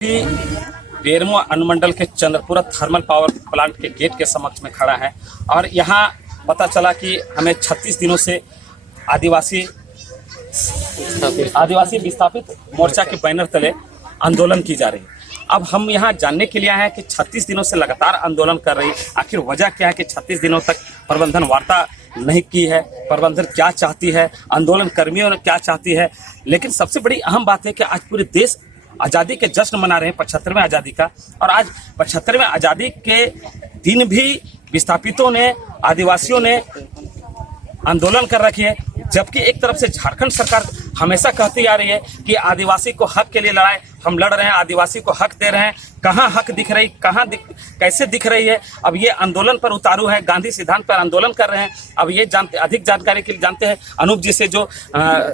कि बेरमो अनुमंडल के चंद्रपुरा थर्मल पावर प्लांट के गेट के समक्ष में खड़ा है और यहाँ पता चला कि हमें 36 दिनों से आदिवासी विस्थापित मोर्चा के बैनर तले आंदोलन की जा रही है। अब हम यहाँ जानने के लिए आए हैं कि 36 दिनों से लगातार आंदोलन कर रही, आखिर वजह क्या है कि 36 दिनों तक प्रबंधन वार्ता नहीं की है, प्रबंधन क्या चाहती है, आंदोलन कर्मियों ने क्या चाहती है। लेकिन सबसे बड़ी अहम बात है कि आज पूरे देश आज़ादी के जश्न मना रहे हैं, 75वें आज़ादी का, और आज 75वें आज़ादी के दिन भी विस्थापितों ने, आदिवासियों ने आंदोलन कर रखी है। जबकि एक तरफ से झारखंड सरकार हमेशा कहती आ रही है कि आदिवासी को हक के लिए लड़ाई हम लड़ रहे हैं, आदिवासी को हक दे रहे हैं। कहाँ हक दिख रही, कैसे दिख रही है? अब ये आंदोलन पर उतारू है, गांधी सिद्धांत पर आंदोलन कर रहे हैं। अब ये जानते, अधिक जानकारी के लिए जानते हैं अनूप जी से, जो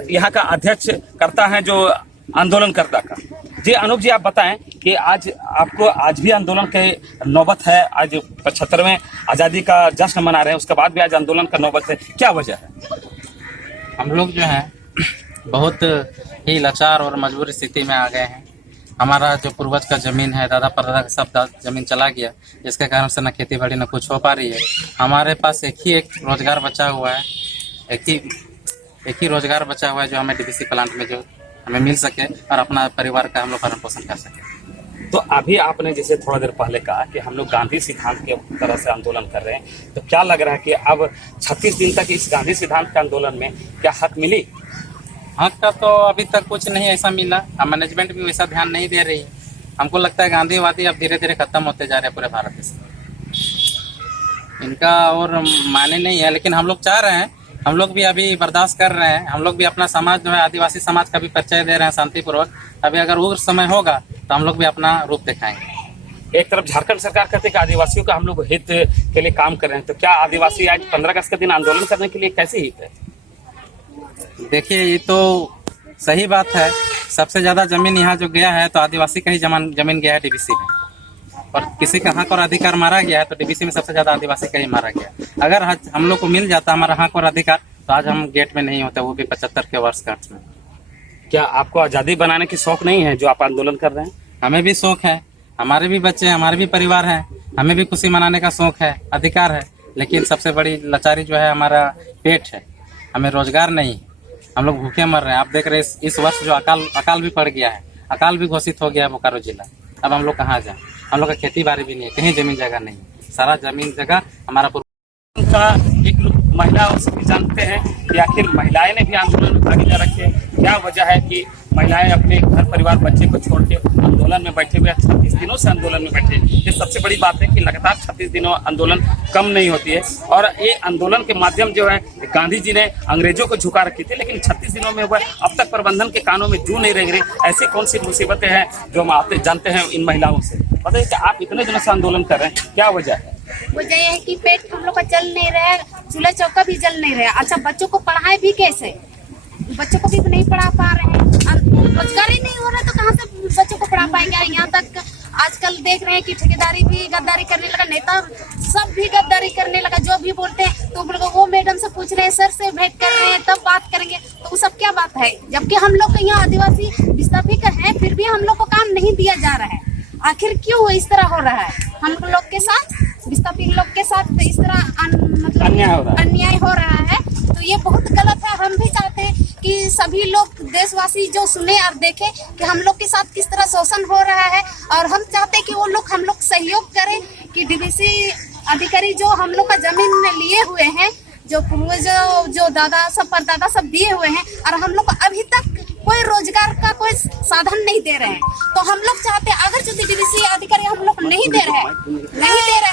यहाँ का अध्यक्ष करता है, जो आंदोलनकर्ता का। जी अनूप जी, आप बताएं कि आज आपको आज भी आंदोलन के नौबत है, आज 75वें आज़ादी का जश्न मना रहे हैं, उसके बाद भी आज आंदोलन का नौबत है, क्या वजह है? हम लोग जो हैं बहुत ही लाचार और मजबूर स्थिति में आ गए हैं। हमारा जो पूर्वज का ज़मीन है, दादा परदादा का सब ज़मीन चला गया, जिसके कारण से न खेती बाड़ी न कुछ हो पा रही है। हमारे पास एक रोज़गार बचा हुआ है, एक ही रोज़गार बचा हुआ है जो हमें डीवीसी प्लांट में जो हमें मिल सके और अपना परिवार का हम लोग भरण पोषण कर सके। तो अभी आपने जैसे थोड़ा देर पहले कहा कि हम लोग गांधी सिद्धांत के तरह से आंदोलन कर रहे हैं, तो क्या लग रहा है कि अब 36 दिन तक इस गांधी सिद्धांत के आंदोलन में क्या हक मिली? हक का तो अभी तक कुछ नहीं ऐसा मिला, मैनेजमेंट भी वैसा ध्यान नहीं दे रही है। हमको लगता है गांधीवादी अब धीरे धीरे खत्म होते जा रहे हैं पूरे भारत से, इनका और माने नहीं है। लेकिन हम लोग चाह रहे हैं, हम लोग भी अभी बर्दाश्त कर रहे हैं, हम लोग भी अपना समाज जो है आदिवासी समाज का भी परिचय दे रहे हैं शांतिपूर्वक। अभी अगर वो समय होगा तो हम लोग भी अपना रूप दिखाएंगे। एक तरफ झारखंड सरकार कहती है कि आदिवासियों का हम लोग हित के लिए काम कर रहे हैं, तो क्या आदिवासी आज 15 अगस्त के दिन आंदोलन करने के लिए कैसे हित है? देखिए, ये तो सही बात है। सबसे ज़्यादा ज़मीन यहाँ जो गया है तो आदिवासी का ही जमीन गया है डीवीसी में, और किसी का हक और अधिकार मारा गया है तो डीवीसी में सबसे ज़्यादा आदिवासी का ही मारा गया। अगर हम लोग को मिल जाता हमारा हक और अधिकार तो आज हम गेट में नहीं होते, वो भी 75 के वर्षगांठ में। क्या आपको आज़ादी बनाने की शौक नहीं है जो आप आंदोलन कर रहे हैं? हमें भी शौक है, हमारे भी बच्चे हैं, हमारे भी परिवार हैं, हमें भी खुशी मनाने का शौक है, अधिकार है। लेकिन सबसे बड़ी लाचारी जो है हमारा पेट है, हमें रोजगार नहीं, हम लोग भूखे मर रहे हैं। आप देख रहे हैं इस वर्ष जो अकाल भी पड़ गया है, अकाल भी घोषित हो गया है बोकारो जिला। अब हम लोग कहाँ जाएं? हम लोग का खेती बाड़ी भी नहीं है, कहीं जमीन जगह नहीं है, सारा जमीन जगह हमारा का। एक महिलाओं से भी जानते हैं कि आखिर महिलाएं ने भी आंदोलन में भागीदार रखे, क्या वजह है कि महिलाएं अपने घर परिवार बच्चे को छोड़ के आंदोलन में बैठे हुए, 36 दिनों से आंदोलन में बैठे। ये सबसे बड़ी बात है कि लगातार 36 दिनों आंदोलन कम नहीं होती है, और ये आंदोलन के माध्यम जो है गांधी जी ने अंग्रेजों को झुका रखी थी, लेकिन 36 दिनों में वह अब तक प्रबंधन के कानों में जू नहीं रह रही। ऐसी कौन सी मुसीबतें हैं जो हम आते जानते हैं इन महिलाओं से? बताइए कि आप इतने दिनों से आंदोलन कर रहे हैं, क्या वजह है? वजह यह है कि पेट हम लोग का जल नहीं रहा है, चूल्हा चौका भी जल नहीं रहा है। अच्छा, बच्चों को पढ़ाए भी कैसे? बच्चों को भी नहीं पढ़ा पा रहे हैं, रोजगार ही नहीं हो रहा, तो कहाँ से बच्चों को पढ़ा पाएंगे? यहाँ तक आजकल देख रहे हैं कि ठेकेदारी भी गद्दारी करने लगा, नेता सब भी गद्दारी करने लगा। जो भी बोलते हैं तो वो मैडम से पूछ रहे हैं, सर से भेंट कर रहे हैं, तब बात करेंगे। तो वो सब क्या बात है? जबकि हम लोग यहाँ आदिवासी विस्थापित है, फिर भी हम लोग को काम नहीं दिया जा रहा है। आखिर क्यों इस तरह हो रहा है? हम लोग के साथ, विस्थापित लोग के साथ इस तरह मतलब अन्याय हो रहा है, तो ये बहुत गलत है। हम भी चाहते हैं कि सभी लोग देशवासी जो सुने और देखें कि हम लोग के साथ किस तरह शोषण हो रहा है, और हम चाहते हैं कि वो लोग हम लोग सहयोग करें कि डीवीसी अधिकारी जो हम लोग का जमीन में लिए हुए हैं, जो पूर्वज जो दादा सब परदादा सब दिए हुए हैं, और हम लोग को अभी तक कोई रोजगार का कोई साधन नहीं दे रहे हैं। तो हम लोग चाहते हैं, अगर जो डीवीसी अधिकारी हम लोग नहीं दे रहे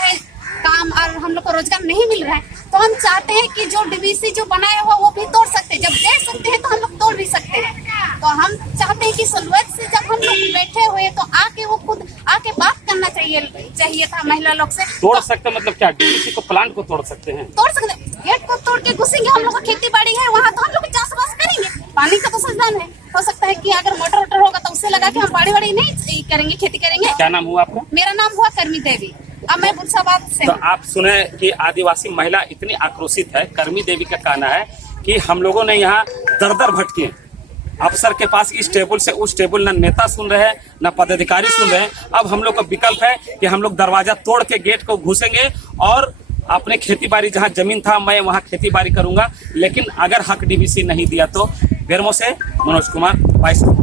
हैं काम, और हम लोग को रोजगार नहीं मिल रहा है, तो हम चाहते हैं कि जो डीवीसी जो बनाया हुआ वो भी तोड़ सकते हैं। जब दे सकते हैं तो हम लोग तोड़ भी सकते हैं। तो हम चाहते हैं कि शुरुआत से जब हम लोग बैठे हुए तो आके वो खुद आके बात करना चाहिए था महिला लोग से। तोड़ सकते मतलब क्या? डीवीसी को, प्लांट को तोड़ सकते हैं? तोड़ सकते, गेट को तोड़ के घुसेंगे। हम लोग का खेती बाड़ी है वहाँ, तो हम लोग चाषबास करेंगे। पानी का तो साधन है, हो सकता है कि अगर मोटर वोटर होगा तो उससे लगा के हम बाड़ी नहीं करेंगे, खेती करेंगे। क्या नाम हुआ आपका? मेरा नाम हुआ कर्मी देवी, अब मैं बुरसाबाद से। तो आप सुने कि आदिवासी महिला इतनी आक्रोशित है। कर्मी देवी का कहना है कि हम लोगों ने यहाँ दर दर भटके, अफसर के पास इस टेबल से उस टेबल, ना नेता सुन रहे हैं, ना पदाधिकारी सुन रहे हैं। अब हम लोग का विकल्प है कि हम लोग दरवाजा तोड़ के गेट को घुसेंगे और अपने खेती बाड़ी, जहाँ जमीन था मैं वहाँ खेती बाड़ी करूंगा। लेकिन अगर हक डीवीसी नहीं दिया तो बेरमो से मनोज कुमार, 22।